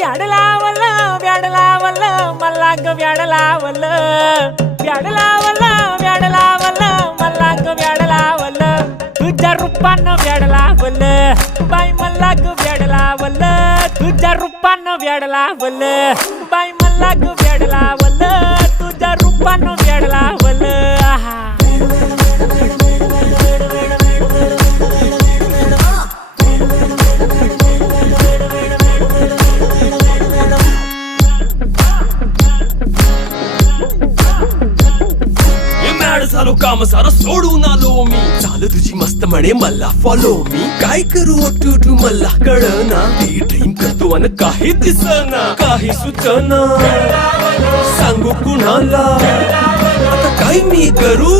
व्याड लावलं व्याड लावलं मला ग व्याड लावलं व्याड लावलं व्याड लावलं मला ग व्याड लावलं तुझ्या रूपानं व्याड लावलं बाई मला ग व्याड लावलं तुझ्या रूपानं व्याड लावलं बाई मला ग व्याड लावलं तुझ्या रूपानं व्याड लावलं झालो काम सारं सोडून आलो मी चाल तुझी मस्त म्हणे मला फॉलो मी काय करू टू मला कळना ती ड्रीम करतो आणि काही दिसना काही सुचना सांगू कुणाला आता काय मी करू